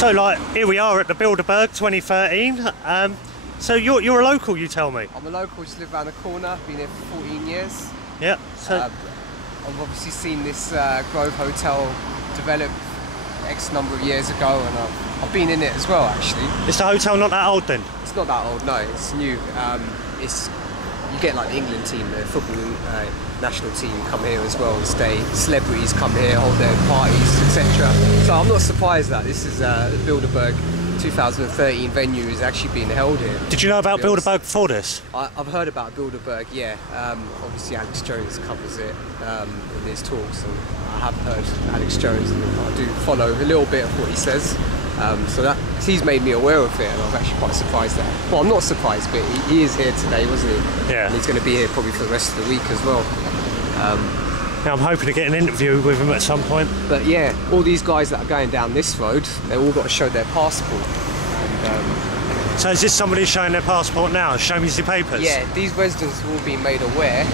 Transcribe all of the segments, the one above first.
So, like, here we are at the Bilderberg 2013. So you're a local, you tell me? I'm a local, just live around the corner. Been here for 14 years. Yeah. So I've obviously seen this Grove Hotel develop X number of years ago, and I've been in it as well, actually. Is the hotel not that old then? It's not that old, no. It's new. You get like the England team, the football national team come here as well and stay. Celebrities come here, hold their parties, etc. So I'm not surprised that this is Bilderberg 2013 venue is actually being held here. Did you know about Bilderberg before this? I've heard about Bilderberg, yeah. Obviously Alex Jones covers it in his talks, and I have heard Alex Jones, and I do follow a little bit of what he says. So he's made me aware of it, and I was actually quite surprised that. Well, I'm not surprised, but he is here today, wasn't he? Yeah. And he's going to be here probably for the rest of the week as well. Now I'm hoping to get an interview with him at some point. But yeah, all these guys that are going down this road, they've all got to show their passport. And, so is this somebody showing their passport now? Show me your papers? Yeah, these residents have all been made aware to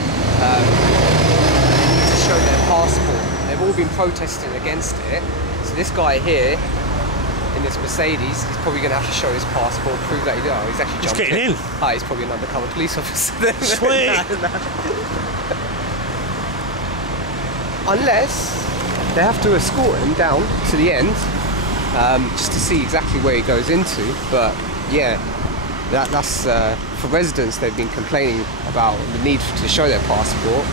show their passport. They've all been protesting against it. So this guy here, in this Mercedes, he's probably going to have to show his passport, prove that he's actually jumped getting in. He's probably an undercover police officer. Sweet! Unless they have to escort him down to the end, just to see exactly where he goes into. But yeah, that's for residents. They've been complaining about the need to show their passport.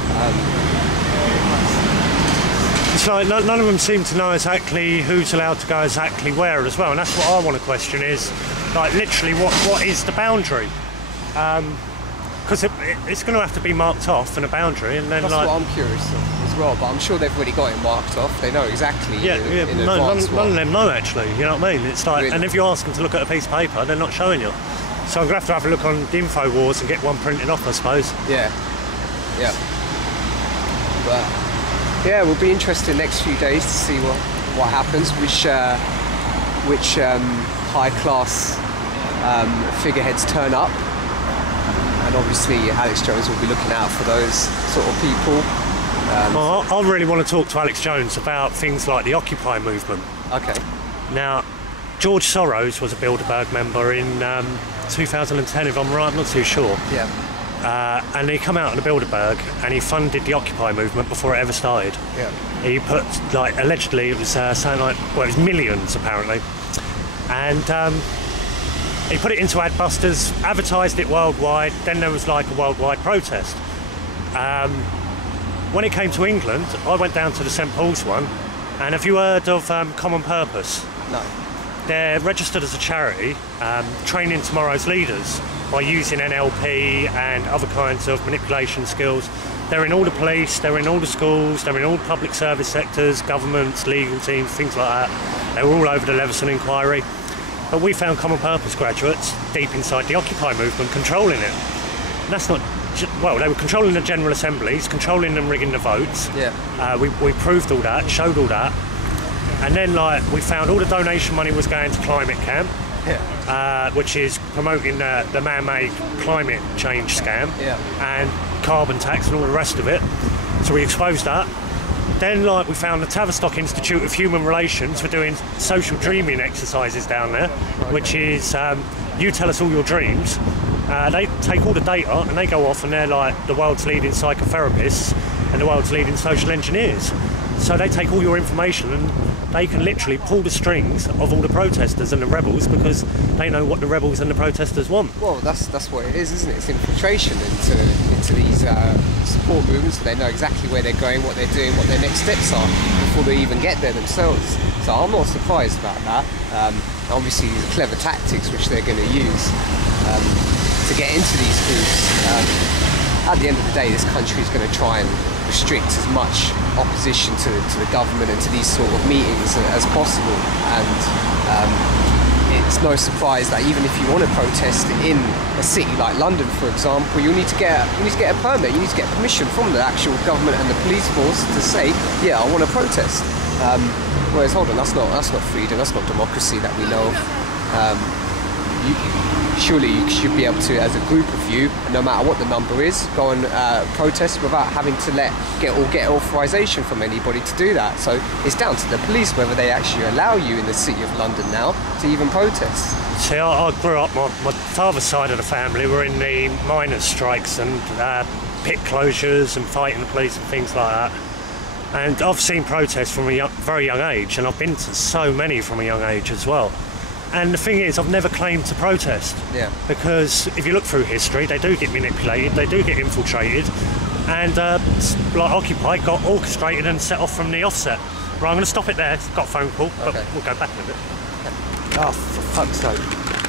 It's like none of them seem to know exactly who's allowed to go exactly where as well, and that's what I want to question is, like, literally what is the boundary? Because it's going to have to be marked off in a boundary, and then that's what I'm curious of as well. But I'm sure they've already got it marked off. They know exactly. Yeah, in none advance of them know actually. You know what I mean? It's like, really? And if you ask them to look at a piece of paper, they're not showing you. So I'm going to have a look on the infowars and get one printed off, I suppose. Yeah. But yeah, we'll be interested next few days to see what happens, which high class figureheads turn up. And obviously Alex Jones will be looking out for those sort of people. Well, I really want to talk to Alex Jones about things like the Occupy movement. Okay. Now, George Soros was a Bilderberg member in 2010, if I'm right, I'm not too sure. Yeah. And he come out on the Bilderberg and he funded the Occupy movement before it ever started. Yeah. He put, like, allegedly it was something like, well, it was millions apparently. And he put it into Adbusters, advertised it worldwide, then there was like a worldwide protest. When it came to England, I went down to the St Paul's one, and have you heard of Common Purpose? No. They're registered as a charity, training tomorrow's leaders by using NLP and other kinds of manipulation skills. They're in all the police, they're in all the schools, they're in all the public service sectors, governments, legal teams, things like that. They were all over the Leveson inquiry. But we found Common Purpose graduates deep inside the Occupy movement controlling it. And that's not, well, they were controlling the General Assemblies, controlling and rigging the votes. Yeah. We proved all that, showed all that. And then, like, we found all the donation money was going to Climate Camp, which is promoting the man-made climate change scam, and carbon tax and all the rest of it. So we exposed that. Then, like, we found the Tavistock Institute of Human Relations for doing social dreaming exercises down there, which is you tell us all your dreams. They take all the data and they go off and they're like the world's leading psychotherapists and the world's leading social engineers. So they take all your information and they can literally pull the strings of all the protesters and the rebels because they know what the rebels and the protesters want. Well, that's what it is, isn't it? It's infiltration into these support movements. So they know exactly where they're going, what they're doing, what their next steps are before they even get there themselves. So I'm not surprised about that. Obviously, these are clever tactics which they're going to use to get into these groups. At the end of the day, this country is going to try and restrict as much opposition to the government and to these sort of meetings as possible. And it's no surprise that even if you want to protest in a city like London, for example, you need to get a permit. You need to get permission from the actual government and the police force to say, yeah, I want to protest. Whereas, hold on, that's not freedom. That's not democracy that we know of. surely you should be able to, as a group of you, no matter what the number is, go and protest without having to get authorization from anybody to do that. So it's down to the police whether they actually allow you in the City of London now to even protest. See, I grew up, my father's side of the family were in the miners' strikes and pit closures and fighting the police and things like that. And I've seen protests from a very young age, and I've been to so many from a young age as well. And the thing is, I've never claimed to protest. Yeah. Because if you look through history, they do get manipulated, they do get infiltrated, and like Occupy got orchestrated and set off from the offset. Right, I'm going to stop it there. Got a phone call, but we'll go back in a bit. Oh, for fuck's sake.